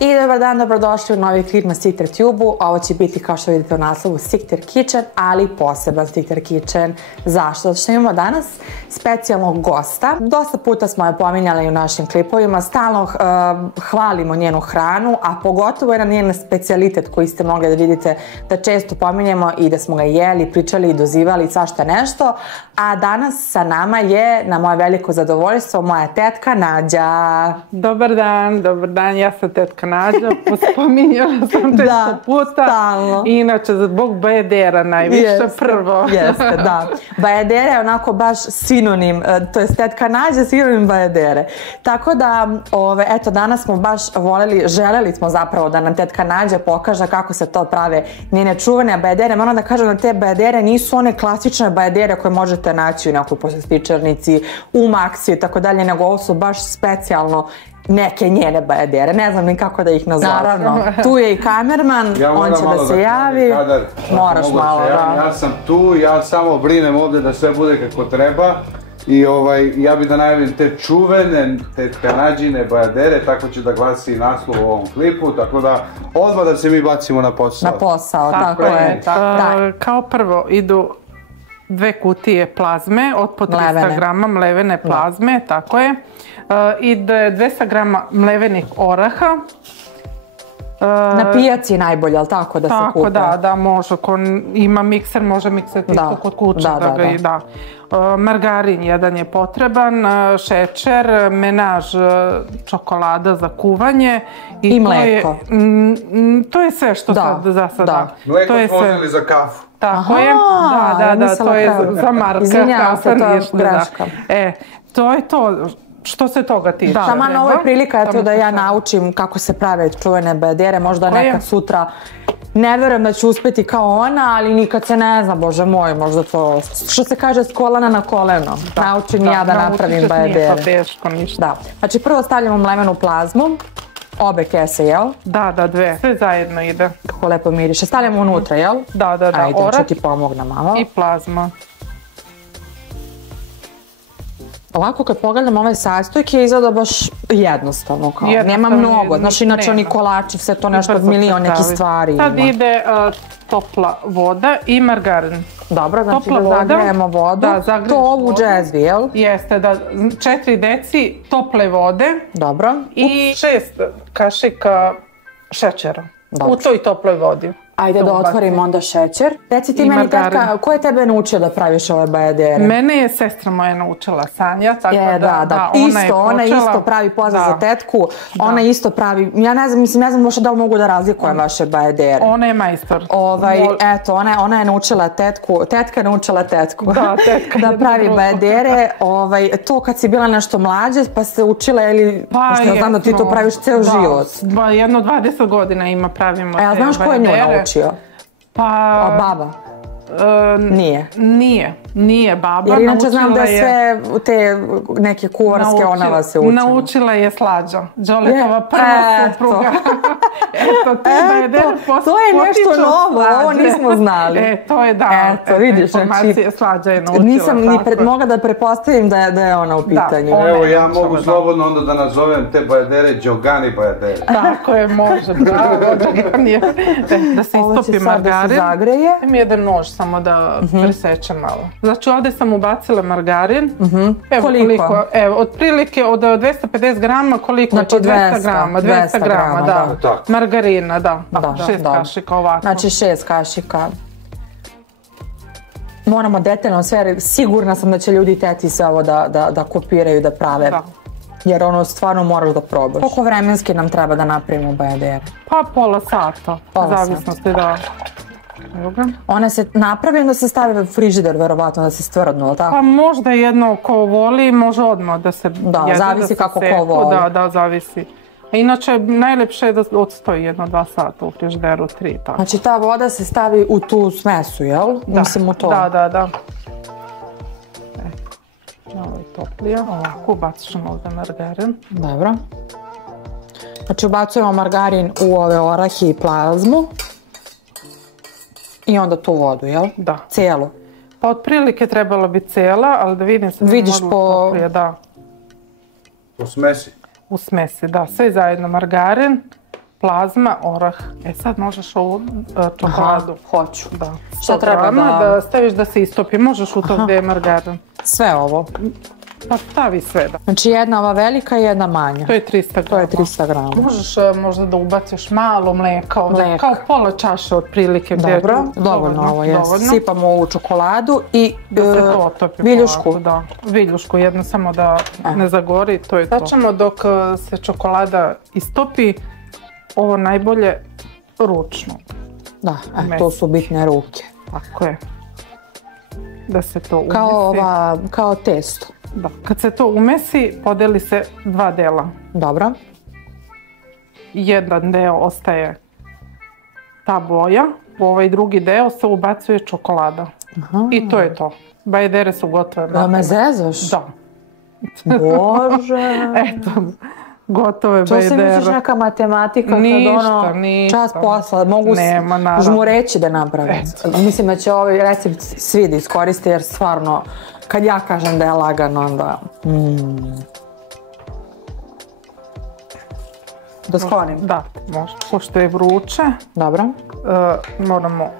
I dobar dan, dobrodošli u novi klip na Sikter Tube-u. Ovo će biti, kao što vidite u naslovu, Sikter Kitchen, ali poseban Sikter Kitchen. Zašto? Zato što imamo danas specijalnog gosta. Dosta puta smo je pominjali u našim klipovima, stalno hvalimo njenu hranu, a pogotovo jedan njen specijalitet koji ste mogli da vidite da često pominjemo i da smo ga jeli, pričali i dozivali i svašta nešto. A danas sa nama je, na moje veliko zadovoljstvo, moja tetka Nađa. Dobar dan, ja sam tetka Nađa, spominjala sam često puta. Stalno. Inače, zbog bajadera najviše prvo. Jeste, da. Bajadere je onako baš sinonim, to je tetka Nađa, sinonim bajadere. Tako da, eto, danas smo baš želeli smo zapravo da nam tetka Nađa pokaže kako se to prave njene čuvene bajadere. Moram da kažem da te bajadere nisu one klasične bajadere koje možete naći u nekoj poslastičarnici, u Maxi i tako dalje, nego ovo su baš specijalno neke njene bajadere. Ne znam ni kako da ih nazovem. Naravno. Tu je i kamerman, on će da se javi. Moraš malo, da. Ja sam tu, ja samo brinem ovdje da sve bude kako treba. I ja bih da najavim te čuvene, tetka Nađine bajadere, tako će da glasi naslov u ovom klipu, tako da odmah da se mi bacimo na posao. Na posao, tako je. Kao prvo idu 2 kutije plazme od po 300 grama mlevene plazme, tako je. Ide 200 grama mlevenih oraha. Na pijaci je najbolje, ali tako da se kupe? Tako, da, može. Ko ima mikser, može miksati isto kod kuće. Da. Margarin jedan je potreban, šećer, menaž čokolada za kuvanje. I mleko. To je sve što sad za sada. Mleko smo uzeli za kafu. Tako je. Da, to je za Marka. Izvinjavam se, to je greška. To je to. Što se toga tiče. Taman ovo je prilika da ja naučim kako se prave čuvene bajadere, možda nekad sutra. Ne verujem da ću uspeti kao ona, ali nikad se ne zna, bože moj, možda to, što se kaže, s kolena na koleno. Naučim ja da napravim bajadere. Naučit ćeš, nije to teško ništa. Znači prvo stavljamo mlevenu plazmu, obe kese, jel? Da, 2, sve zajedno ide. Kako lepo miriše. Stavljamo unutra, jel? Da, ajde, ću ti pomogna malo. I plazma. Ovako kad pogledam ove sastojke izgleda baš jednostavno, kao nema mnogo, znaš inače oni kolači, sve to nešto od milion nekih stvari. Sad ide topla voda i margarin. Dobro, znači da zagrejemo vodu, to ovu u džezvi, jel? Jeste, 4 deci tople vode. Dobro. I 6 kašika šećera u toj toploj vodi. Ajde da otvorimo onda šećer. Reci ti meni, tetka, ko je tebe naučio da praviš ove bajadere? Mene je sestra moja naučila, Sanja, tako da ona isto pravi pozdrav za tetku, ona isto pravi, ja ne znam možda da li mogu da razlikujem vaše bajadere. Ona je majstor. Eto, ona je naučila tetku, tetka je naučila tetku da pravi bajadere. To kad si bila nešto mlađe pa ste učila, ili, pošto ja znam da ti to praviš ceo život. Jedno 20 godina ima pravimo te bajadere. A znaš ko je nju naučio? Pa... Baba? Nije baba. Jer inače znam da sve te neke kuvarske ona vas se učila. Naučila je Slađa, Đoletova prva supruga. Eto, te bajadere potiču. To je nešto novo, ovo nismo znali. To je informacije Slađa je naučila. Nisam ni mogla da prepostavim da je ona u pitanju. Evo, ja mogu slobodno onda da nazovem te bajadere Đogani bajadere. Tako je, može, bravo, Đogani. Da se istopi margarin. Zagreje. Mi jedan nož samo da presečem malo. Znači ovdje sam ubacila margarin. Koliko? Evo, otprilike od 250 grama koliko? Znači 200 grama. 200 grama, da. Margarina, da. 6 kašika ovako. Znači 6 kašika. Moramo detaljno sve, sigurna sam da će ljudi teti sve ovo da kopiraju, da prave. Jer ono stvarno moraš da probaš. Koliko vremenski nam treba da napravimo bajadere? Pa pola sata. Zavisnosti, da. One se naprave da se stave u frižider, verovatno da se stvrdnu, ali tako? Pa možda jedno ko voli, može odmah da se jede, da zavisi kako ko voli. Da, zavisi. A inače, najlepše je da odstoji 1-2 sata u frižideru, 3, tako. Znači ta voda se stavi u tu smesu, jel? Mislim u to. Da. Malo je toplija, ovako ubacišemo ovdje margarin. Dobro. Znači ubacujemo margarin u ove orahe i plazmu. I onda tu vodu, jel? Da. Cijelu? Pa otprilike trebalo bi cijela, ali da vidim se... Vidiš po... Po smesi? U smesi, da. Sve zajedno margarin plazma, orah. Sad možeš ovu čokoladu. Hoću. Da. Šta treba da staviš da se istopi? Možeš u to gdje je margarin. Sve ovo? Pa stavi sve, da. Znači jedna ova velika i jedna manja. To je 300 grama. To je 300 grama. Možeš možda da ubaciš malo mlijeka ovdje, kao pola čaše otprilike. Dobro, dovoljno ovo je. Sipamo ovu čokoladu i viljušku. Da, viljušku, jedno samo da ne zagori, to je to. Sad ćemo dok se čokolada istopi, ovo najbolje ručno. Da, to su bitne ruke. Tako je. Da se to umesi. Kao testo. Da, kad se to umesi, podeli se 2 dela. Dobro. Jedan deo ostaje ta boja, u ovaj drugi deo se ubacuje čokolada. I to je to. Bajedere su gotove. Da me zezaš? Da. Bože. Eto, gotove bajedere. To se misliš neka matematika? Ništa. Čas posla, mogu žmureći da napravim. Mislim da će ovaj recept svi da iskoriste jer stvarno, kad ja kažem da je lagano, onda... Da sklonim? Da, može. Pošto je vruće, dobro. Moramo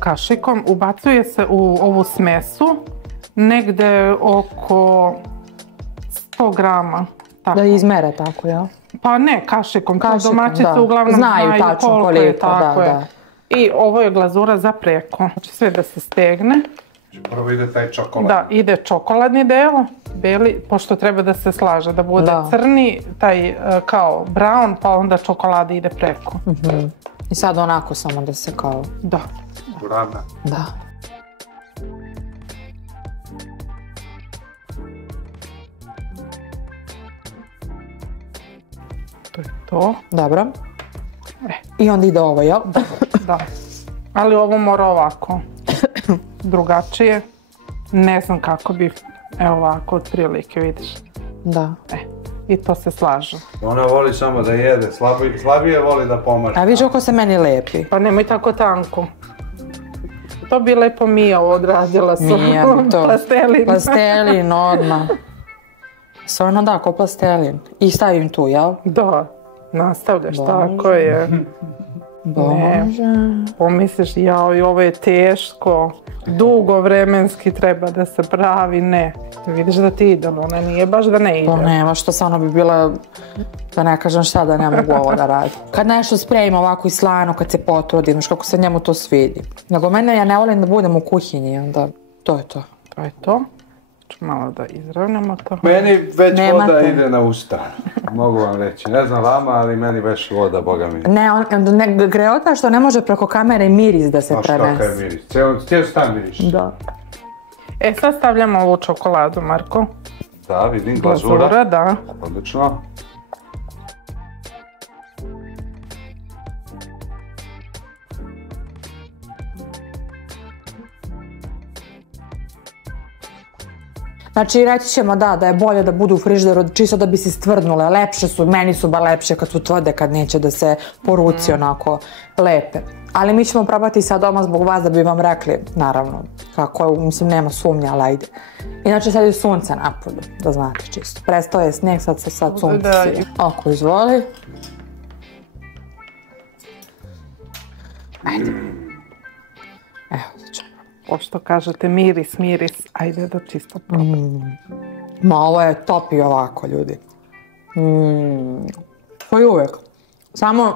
kašikom. Ubacuje se u ovu smesu negde oko 100 grama. Da izmere tako, jel? Pa ne, kašikom. Domaćice uglavnom znaju koliko je, tako je. I ovo je glazura za preko. Znači sve da se stegne. Prvo ide taj čokolad. Da, ide čokoladni deo, beli, pošto treba da se slaže, da bude crni, taj kao brown, pa onda čokolada ide preko. I sad onako samo da se kao... Da. Ravna. Da. To je to. Dobro. I onda ide ovo, jel? Da. Ali ovo mora ovako. Drugačije. Ne znam kako bi, evo ovako otprilike, vidiš. Da. I to se slaže. Ona voli samo da jede, slabije voli da pomaže. A vidiš kako se meni lepi. Pa nemoj tako tanko. To bi lepo Mija odradila sa plastelin. Plastelin, odmah. Stvarno da, ko plastelin. I stavim tu, jel? Da, nastavljaš, tako je. Bože. Pomisliš, jao, ovo je teško, dugo vremenski treba da se pravi, ne. Vidiš da ti ide, ona nije baš da ne ide. To nema, što stvarno bi bila, da ne kažem šta da ne mogu ovo da radi. Kad nešto spremim ovako i slano, kad se potrudim, znaš kako se njemu to svidi. Nego mene, ja ne volim da budem u kuhinji, onda to je to. To je to. Ću malo da izravnamo to. Meni već voda ide na usta, mogu vam reći. Ne znam vama, ali meni već voda, boga mi. Ne, greota što ne može preko kamere miris da se prenese. Šta kaj miris? Cijel stan miriš. Da. Sad stavljamo ovu čokoladu, Marko. Da, vidim, glazura. Glazura, da. Odlično. Znači reći ćemo da je bolje da budu u frižideru čisto da bi se stvrdnule, lepše su, meni su ba lepše kad su tvrde, kad neće da se po ruci onako lepe. Ali mi ćemo probati sad doma zbog vas da bi vam rekli, naravno, kako, mislim nema sumnja, ali ajde. Inače sad je sunce napolju, da znate čisto. Prestao je snijeg, sad se sunce sije. Oko, izvoli. Ajde. Evo, ćemo. Pošto kažete miris, ajde da čisto probam. Ma ovo je top i ovako, ljudi. To je uvijek. Samo,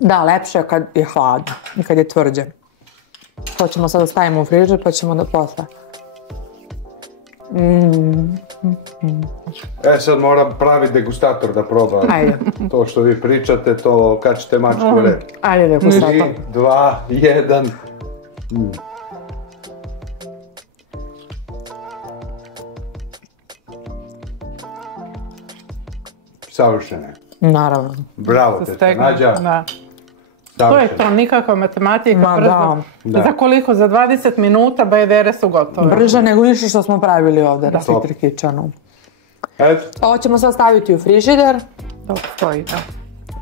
da, lepše je kad je hladno i kad je tvrđe. To ćemo sad da stavimo u frižider pa ćemo da posle. Sad moram pravi degustator da proba. Ajde. To što vi pričate, to kad ćete mačku red. Ajde degustator. 3, 2, 1. Savršene. Naravno. Bravo, teta Nađa. Da. To je to, nikakva matematika, brzo. Za koliko? Za 20 minuta bajedere su gotove. Brže nego ništa što smo pravili ovdje na Sitri Kitchenu. Ovo ćemo sad staviti u frižider. Dok stoji, da.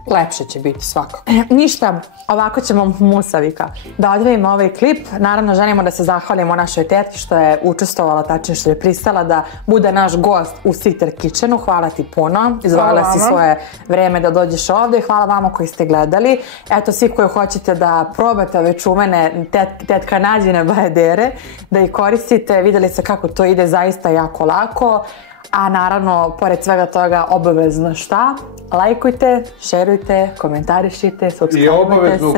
lepše će biti svako. Ništa, ovako ćemo musavika da odvojimo ovaj klip. Naravno, želimo da se zahvalimo našoj tetki što je učestvovala, tačnije što je pristala da bude naš gost u Sitter Kitchenu. Hvala ti puno. Izvojila si svoje vreme da dođeš ovde. Hvala vama koji ste gledali. Eto, svi koji hoćete da probate ove čuvene tetka Nađine bajadere, da ih koristite, videli ste kako to ide zaista jako lako. A naravno, pored svega toga, obavezno šta? Lajkujte, šerujte, komentarišite, subscribe-ujte se. I obavezno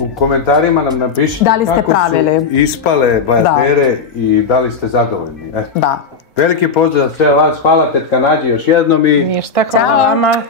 u komentarima nam napišite kako su ispale bajadere i da li ste zadovoljni. Da. Veliki pozdrav za sve vas, hvala tetka Nađi još jednom i... Ništa, hvala vama.